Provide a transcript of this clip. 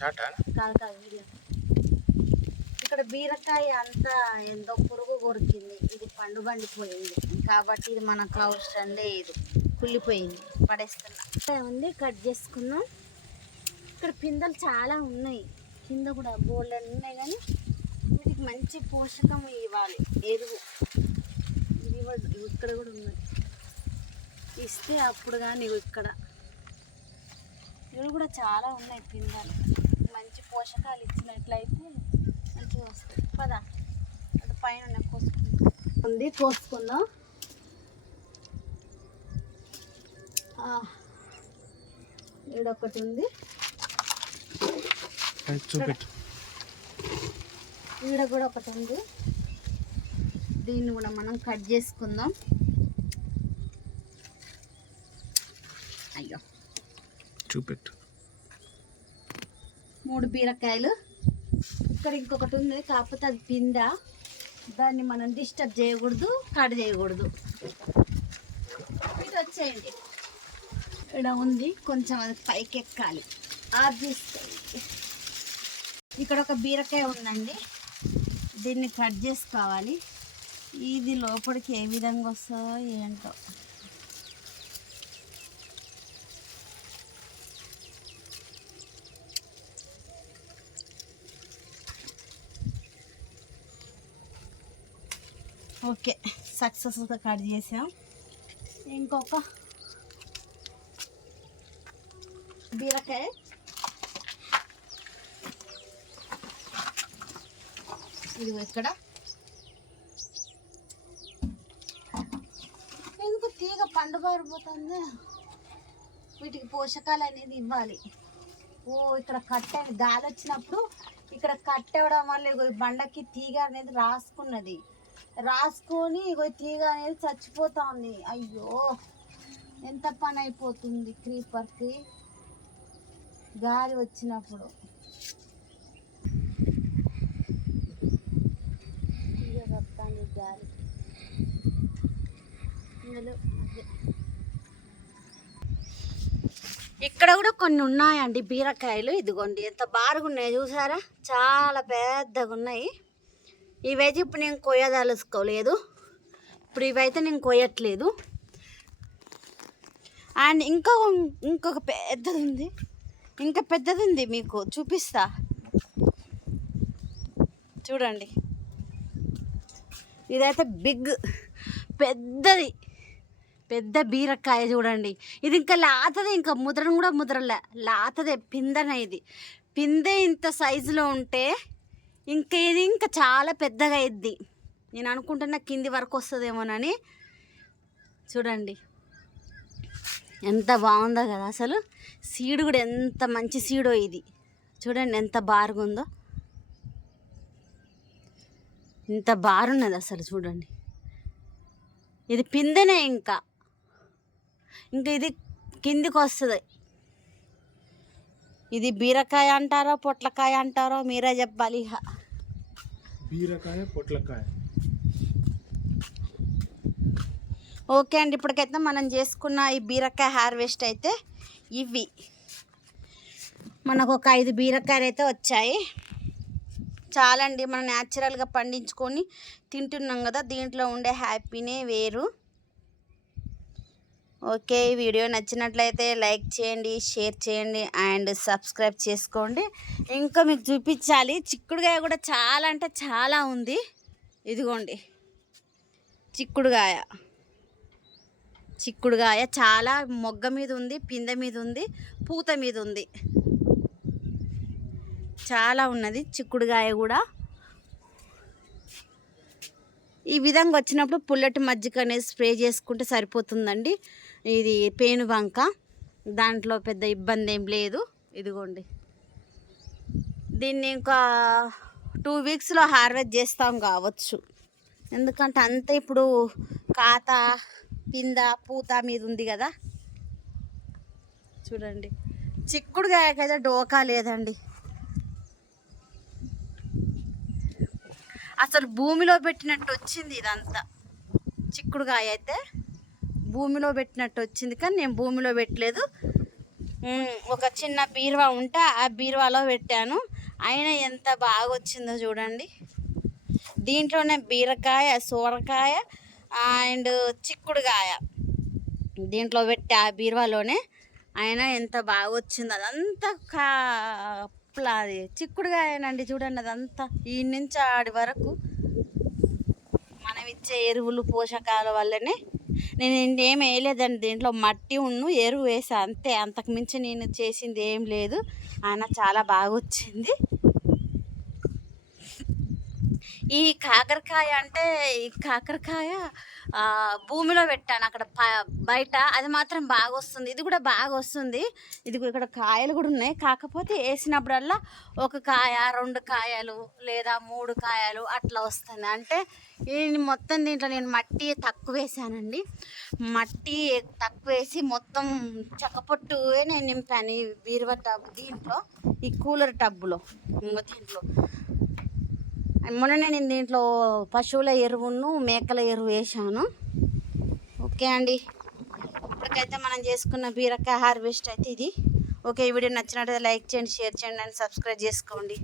కాదు వీడియో. ఇక్కడ బీరకాయ అంతా ఎంతో పురుగు కొరికింది, ఇది పండు బండిపోయింది కాబట్టి ఇది మనకు అవసరం లేదు, కుళ్ళిపోయింది, పడేస్తున్నా ఉంది. కట్ చేసుకున్నాం. ఇక్కడ పిందెలు చాలా ఉన్నాయి, కింద కూడా బోల్డ్ ఉన్నాయి, కానీ వీటికి మంచి పోషకం ఇవ్వాలి, ఎరువు. ఇది ఇక్కడ కూడా ఉన్నాయి, ఇస్తే అప్పుడు కానీ ఇక్కడ ఇవి కూడా చాలా ఉన్నాయి పిందెలు. మంచి పోషకాలు ఇచ్చినట్లయితే మంచిగా వస్తాయి. పదా అది పైన కోసుకుందాం ఉంది, కోసుకుందాం. ఈడొకటి ఉంది, ఈడ కూడా ఒకటి ఉంది. దీన్ని కూడా మనం కట్ చేసుకుందాం. అయ్యో చూపెట్టు. 3 బీరకాయలు. ఇక్కడ ఇంకొకటి ఉంది, కాకపోతే అది పింద, దాన్ని మనం డిస్టర్బ్ చేయకూడదు, కట్ చేయకూడదు. ఇది వచ్చేయండి, ఇక్కడ ఉంది కొంచెం, అది పైకి ఎక్కాలి. ఆఫ్ చేసుకోవాలి. ఇక్కడ ఒక బీరకాయ ఉందండి, దీన్ని కట్ చేసుకోవాలి. ఇది లోపలికి ఏ విధంగా వస్తుందో ఏంటో. ఓకే, సక్సెస్గా కట్ చేసాం. ఇంకొక బీరకాయ ఇది ఇక్కడ. ఎందుకు తీగ పండు బారిపోతుంది, వీటికి పోషకాలు అనేది ఇవ్వాలి. ఇక్కడ కట్టండి, గాలి వచ్చినప్పుడు ఇక్కడ కట్టవడం వల్ల ఇగో బండకి తీగ అనేది రాసుకొని ఇగో తీగ అనేది చచ్చిపోతా ఉంది. అయ్యో ఎంత పని అయిపోతుంది క్రీపర్కి గాలి వచ్చినప్పుడు. గాలి ఇక్కడ కూడా కొన్ని ఉన్నాయండి బీరకాయలు. ఇదిగోండి ఎంత బారుగా ఉన్నాయి చూసారా, చాలా పెద్దగా ఉన్నాయి. ఇవైతే ఇప్పుడు నేను కొయ్యదలుచుకోలేదు, ఇప్పుడు ఇవైతే నేను కొయ్యట్లేదు. అండ్ ఇంకొక పెద్దది ఉంది, ఇంకా పెద్దది ఉంది, మీకు చూపిస్తా చూడండి. ఇదైతే పెద్ద బీరకాయ చూడండి. ఇది ఇంకా లాతదే, ఇంకా ముద్రను కూడా ముద్రలే, లాతదే పిందెన. ఇది పిందె ఇంత సైజులో ఉంటే ఇది ఇంకా చాలా పెద్దగా అయింది. నేను అనుకుంటున్నా కింది వరకు వస్తుందేమోనని. చూడండి ఎంత బాగుందో కదా, అసలు సీడు కూడా ఎంత మంచి సీడో ఇది. చూడండి ఎంత బారుగుందో, ఇంత బారున్నది అసలు. చూడండి ఇది పిందెనే, ఇంకా ఇది కిందికి వస్తుంది. ఇది బీరకాయ అంటారో పొట్లకాయ అంటారో మీరే చెప్పాలి. బీరకాయ పొట్లకాయ. ఓకే అండి, ఇప్పటికైతే మనం చేసుకున్న ఈ బీరకాయ హార్వెస్ట్ అయితే ఇవి మనకు ఒక 5 బీరకాయలు అయితే వచ్చాయి. చాలండి, మనం న్యాచురల్గా పండించుకొని తింటున్నాం కదా, దీంట్లో ఉండే హ్యాపీనే వేరు. ఓకే, ఈ వీడియో నచ్చినట్లయితే లైక్ చేయండి, షేర్ చేయండి అండ్ సబ్స్క్రైబ్ చేసుకోండి. ఇంకా మీకు చూపించాలి, చిక్కుడుగాయ కూడా చాలా అంటే చాలా ఉంది. ఇదిగోండి చిక్కుడుగాయ చాలా మొగ్గ మీద ఉంది, పిందె మీద ఉంది, పూత మీద ఉంది, చాలా ఉన్నది చిక్కుడుగాయ కూడా. ఈ విధంగా వచ్చినప్పుడు పుల్లటి మజ్జిగ అనేది స్ప్రే చేసుకుంటే సరిపోతుందండి. ఇది పేనుబంక, దాంట్లో పెద్ద ఇబ్బంది ఏం లేదు. ఇదిగోండి, దీన్ని ఇంకా 2 వీక్స్లో హార్వెస్ట్ చేస్తాం కావచ్చు, ఎందుకంటే అంతా ఇప్పుడు కాత పింద పూత మీద ఉంది కదా. చూడండి చిక్కుడుగాయకైతే డోకా లేదండి, అసలు భూమిలో పెట్టినట్టు వచ్చింది. ఇదంతా చిక్కుడుగాయ అయితే భూమిలో పెట్టినట్టు వచ్చింది, కానీ నేను భూమిలో పెట్టలేదు, ఒక చిన్న బీరువా ఉంటే ఆ బీరువాలో పెట్టాను. అయినా ఎంత బాగా వచ్చిందో చూడండి. దీంట్లోనే బీరకాయ, సోరకాయ అండ్ చిక్కుడుకాయ దీంట్లో పెట్టి ఆ బీరువాలోనే. అయినా ఎంత బాగా వచ్చిందో. అదంతా అది చిక్కుడుకాయనండి చూడండి. అదంతా ఈ నుంచి ఆడి వరకు మనం ఇచ్చే ఎరువులు పోషకాల వల్లనే. నేను ఏం వేయలేదండి దీంట్లో, మట్టి ఎరువు వేసా అంతే. అంతకు మించి నేను చేసింది ఏం లేదు. ఆయన చాలా బాగా వచ్చింది. ఈ కాకరకాయ అంటే ఈ కాకరకాయ భూమిలో పెట్టాను అక్కడ బయట. అది మాత్రం బాగా వస్తుంది. ఇది కూడా బాగా వస్తుంది. ఇది ఇక్కడ కాయలు కూడా ఉన్నాయి. కాకపోతే వేసినప్పుడల్లా ఒక కాయ, 2 కాయలు లేదా 3 కాయలు అట్లా వస్తుంది. అంటే ఈ మొత్తం దీంట్లో నేను మట్టి తక్కువ వేసానండి. మట్టి తక్కువ వేసి మొత్తం చెక్కపొట్టు నేను నింపాను ఈ బీరువా టబ్ దీంట్లో, ఈ కూలర్ టబ్బులో. దీంట్లో మొన్ననే నేను దీంట్లో పశువుల ఎరువును మేకల ఎరువు వేసాను. ఓకే అండి, ఇప్పటికైతే మనం చేసుకున్న బీరకాయ హార్వెస్ట్ అయితే ఇది. ఓకే, ఈ వీడియో నచ్చినట్లయితే లైక్ చేయండి, షేర్ చేయండి అండ్ సబ్స్క్రైబ్ చేసుకోండి.